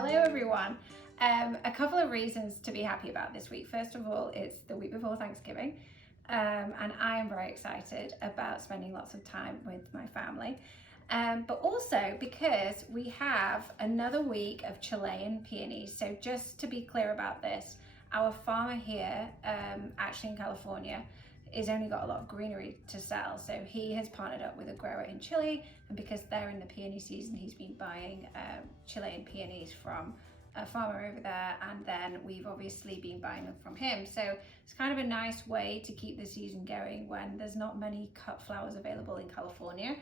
Hello everyone. A couple of reasons to be happy about this week. First of all, it's the week before Thanksgiving, and I am very excited about spending lots of time with my family. But also because we have another week of Chilean peonies. So just to be clear about this, our farmer here, actually in California, has only got a lot of greenery to sell. So he has partnered up with a grower in Chile, and because they're in the peony season, he's been buying Chilean peonies from a farmer over there, and then we've obviously been buying them from him. So it's kind of a nice way to keep the season going when there's not many cut flowers available in California.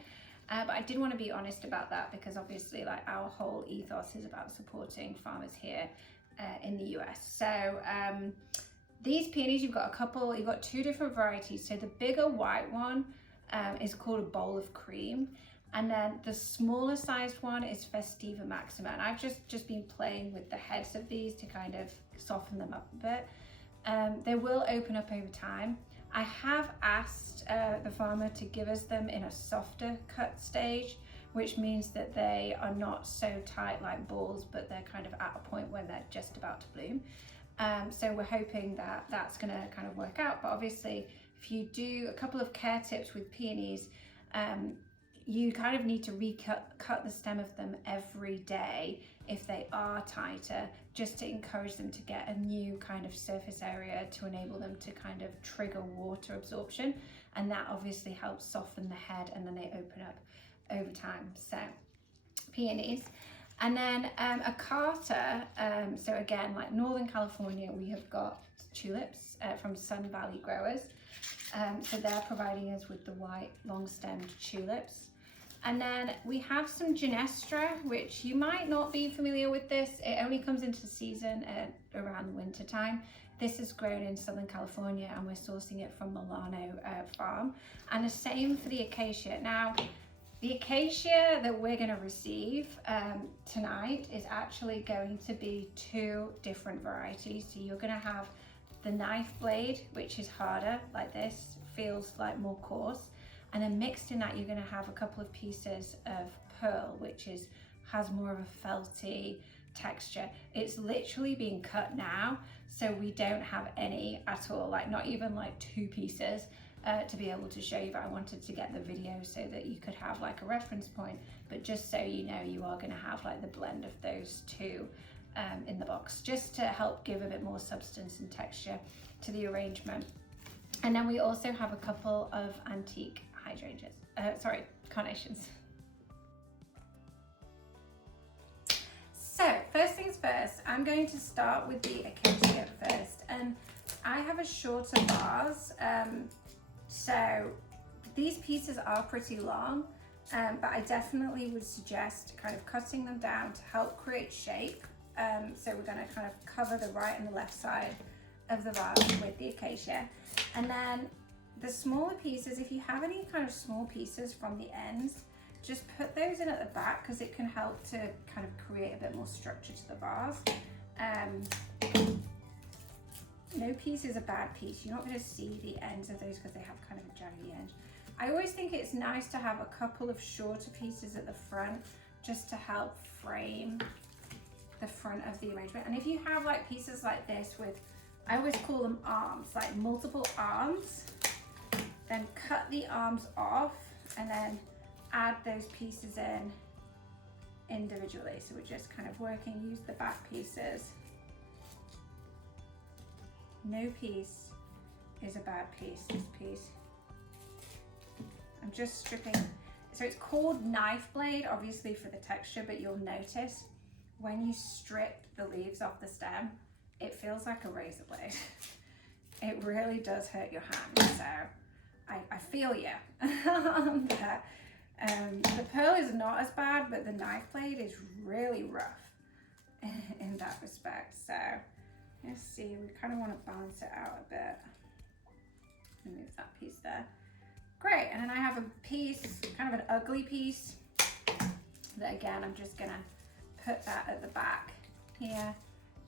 But I did want to be honest about that, because obviously like our whole ethos is about supporting farmers here in the US. So these peonies, you've got two different varieties. So the bigger white one is called a bowl of cream, and then the smaller sized one is Festiva Maxima. And I've just been playing with the heads of these to kind of soften them up a bit. They will open up over time. I have asked the farmer to give us them in a softer cut stage, which means that they are not so tight like balls, but they're kind of at a point when they're just about to bloom. So we're hoping that that's going to kind of work out. But obviously, if you do a couple of care tips with peonies, you kind of need to cut the stem of them every day if they are tighter, just to encourage them to get a new kind of surface area to enable them to kind of trigger water absorption. And that obviously helps soften the head, and then they open up over time. So peonies. And then Acacia, so again, like Northern California, we have got tulips from Sun Valley growers. So they're providing us with the white long-stemmed tulips. And then we have some Ginestra, which you might not be familiar with this. It only comes into season around winter time. This is grown in Southern California, and we're sourcing it from Mellano farm. And the same for the Acacia. Now, the Acacia that we're going to receive tonight is actually going to be two different varieties. So you're going to have the knife blade, which is harder, like this, feels like more coarse. And then mixed in that, you're going to have a couple of pieces of pearl, which has more of a felty texture. It's literally being cut now, so we don't have any at all, like not even like two pieces to be able to show you. But I wanted to get the video so that you could have like a reference point. But just so you know, you are going to have like the blend of those two in the box, just to help give a bit more substance and texture to the arrangement. And then we also have a couple of antique hydrangeas, carnations. So first things first, I'm going to start with the Acacia first, and I have a shorter vase. So these pieces are pretty long, but I definitely would suggest kind of cutting them down to help create shape. So we're going to kind of cover the right and the left side of the vase with the Acacia. And then the smaller pieces, if you have any kind of small pieces from the ends, just put those in at the back, because it can help to kind of create a bit more structure to the vase. No piece is a bad piece. You're not going to see the ends of those because they have kind of a jaggedy edge. I always think it's nice to have a couple of shorter pieces at the front, just to help frame the front of the arrangement. And if you have like pieces like this with, I always call them arms, like multiple arms, then cut the arms off and then add those pieces in individually. So we're just kind of working, use the back pieces. No piece is a bad piece, this piece. I'm just stripping, so it's called knife blade, obviously for the texture, but you'll notice when you strip the leaves off the stem, it feels like a razor blade. It really does hurt your hand, so I feel you. The pearl is not as bad, but the knife blade is really rough in that respect. So let's see, we kind of want to balance it out a bit. Move that piece there. Great, and then I have a piece, kind of an ugly piece, that again, I'm just gonna put that at the back here,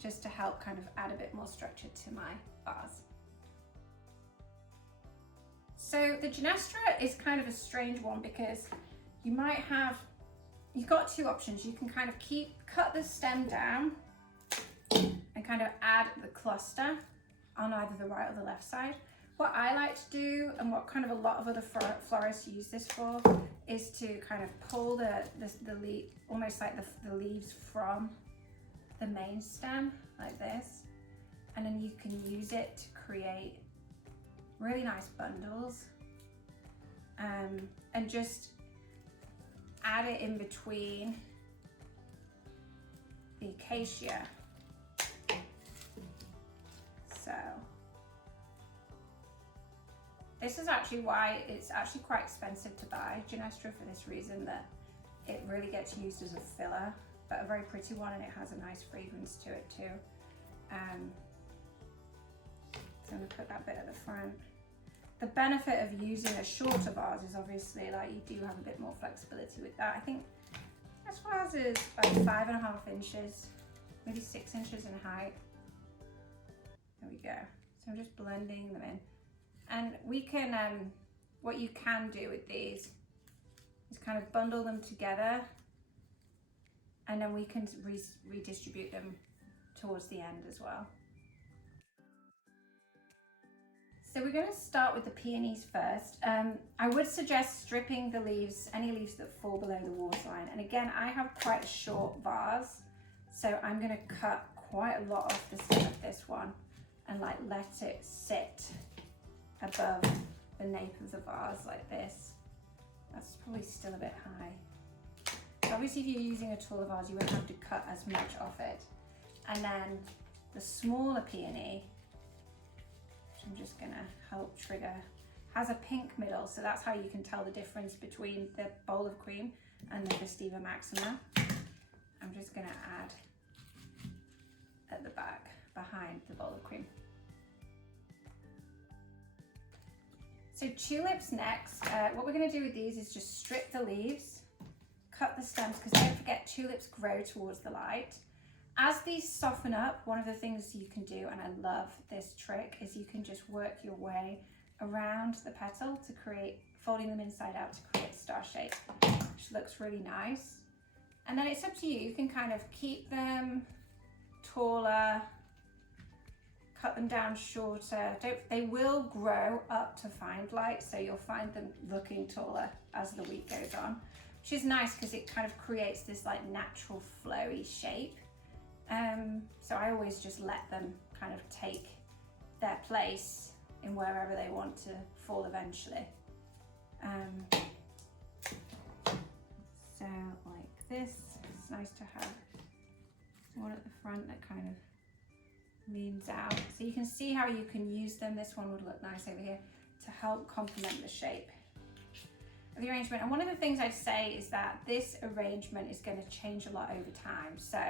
just to help kind of add a bit more structure to my vase. So the Ginestra is kind of a strange one, because you might have you've got two options. You can kind of cut the stem down and kind of add the cluster on either the right or the left side. What I like to do, and what kind of a lot of other florists use this for, is to kind of pull the leaf, almost like the leaves from the main stem, like this. And then you can use it to create really nice bundles. And just add it in between the acacia. So this is actually why it's actually quite expensive to buy Ginestra, for this reason, that it really gets used as a filler, but a very pretty one, and it has a nice fragrance to it too. So I'm gonna put that bit at the front. The benefit of using a shorter vase is obviously, like, you do have a bit more flexibility with that. I think this vase is like 5.5 inches, maybe 6 inches in height. There we go. So I'm just blending them in. And we can, what you can do with these is kind of bundle them together, and then we can redistribute them towards the end as well. So we're going to start with the peonies first. I would suggest stripping the leaves, any leaves that fall below the waterline. And again, I have quite a short vase, so I'm going to cut quite a lot off the stem of this one and like let it sit above the nape of the vase like this. That's probably still a bit high. So obviously, if you're using a taller vase, you won't have to cut as much off it. And then the smaller peony, I'm just gonna help trigger, has a pink middle, so that's how you can tell the difference between the bowl of cream and the Festiva Maxima. I'm just gonna add at the back, behind the bowl of cream. So tulips next. What we're gonna do with these is just strip the leaves, cut the stems, because don't forget, tulips grow towards the light. As these soften up, one of the things you can do, and I love this trick, is you can just work your way around the petal to create, folding them inside out to create a star shape, which looks really nice. And then it's up to you. You can kind of keep them taller, cut them down shorter. They will grow up to find light, so you'll find them looking taller as the week goes on, which is nice because it kind of creates this like natural flowy shape. So I always just let them kind of take their place in wherever they want to fall eventually. So like this, it's nice to have one at the front that kind of leans out. So you can see how you can use them. This one would look nice over here to help complement the shape of the arrangement. And one of the things I'd say is that this arrangement is going to change a lot over time. So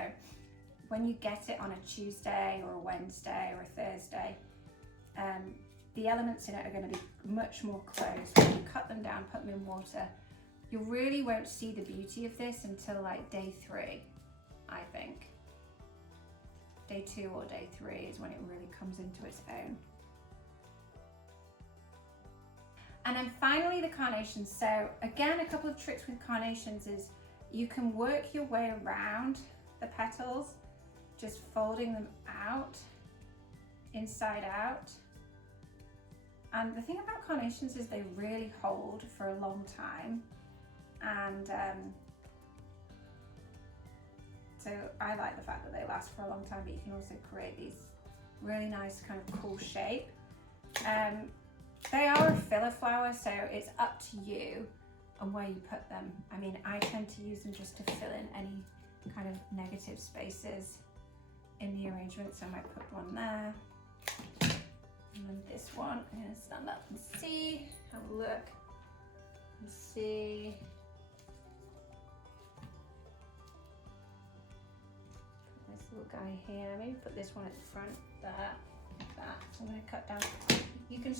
when you get it on a Tuesday or a Wednesday or a Thursday, the elements in it are going to be much more close. When you cut them down, put them in water, you really won't see the beauty of this until like day 3, I think. Day 2 or day 3 is when it really comes into its own. And then finally the carnations. So again, a couple of tricks with carnations is you can work your way around the petals, just folding them out, inside out. And the thing about carnations is they really hold for a long time. And so I like the fact that they last for a long time, but you can also create these really nice kind of cool shape. They are a filler flower, so it's up to you on where you put them. I mean, I tend to use them just to fill in any kind of negative spaces in the arrangement, so I might put one there. And then this one, I'm gonna stand up and see, have a look and see. Put this little guy here, maybe put this one at the front, there, that. So I'm gonna cut down. You can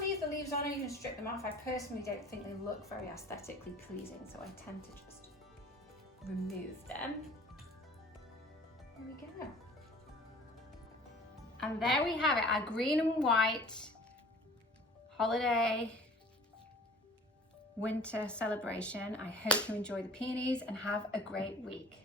leave the leaves on or you can strip them off. I personally don't think they look very aesthetically pleasing, so I tend to just remove them. There we go. And there we have it, our green and white holiday winter celebration. I hope you enjoy the peonies and have a great week.